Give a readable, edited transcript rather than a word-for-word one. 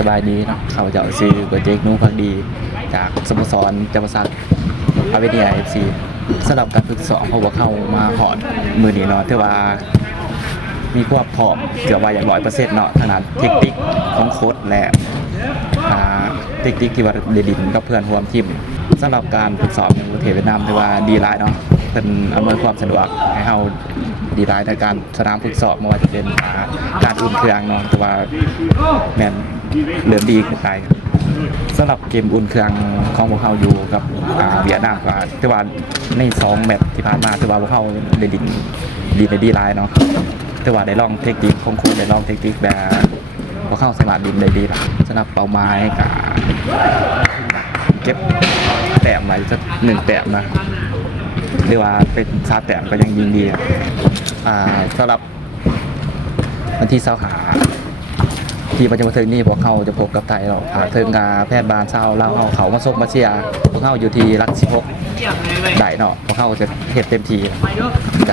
สบายดีเนาะเขาจะซื้อโปรเจกต์นู้พักดีจากสโมสรจำปาสักอาเวเนียFCสำหรับการฝึกซ้อมเพราะว่าเข้ามาหอดมือนี้เนาะแต่ว่ามีความพร้อมเกือบว่าอย่าง100%เนาะขนาดเทคนิคของโค้ชและเทคนิคที่ว่าเดดินกับเพื่อนร่วมทีมสำหรับการฝึกซ้อมในประเทศเวียดนามถือว่าดีหลายเนาะเป็นอำนวยความสะดวกให้เราดีหลายในการสนามฝึกซ้อมไม่ว่าจะเป็นการอุ่นเครื่องเนาะแต่ว่าแม่นเริ่มดีขึ้นไปสำหรับเกมอุ่นเครื่องของพวกเขาอยู่กับเวียดนามก็ถือว่าใน2แมตช์ที่ผ่านมาถือว่าพวกเขาได้ดีหลายเนาะถือว่าได้ลองเทคนิคของโค้ชได้ลองเทคนิคแบบพวกเขาสามารถดินได้ดีหลายสำหรับเป้าหมายก็เก็บแต้มไว้สัก1 แต้มนะหรือว่าเป็น3 แต้มก็ยังยิงดีสำหรับวันที่25ที่ประจำวันนี้พวกเขาจะพบกับไทยเราเทิงกาแพทย์บานเศร้าเราเขามาส่งมาเชียร์พวกเขาอยู่ที่รัก16ได้เนาะพวกเขาจะเฮ็ดเต็มที่ใจ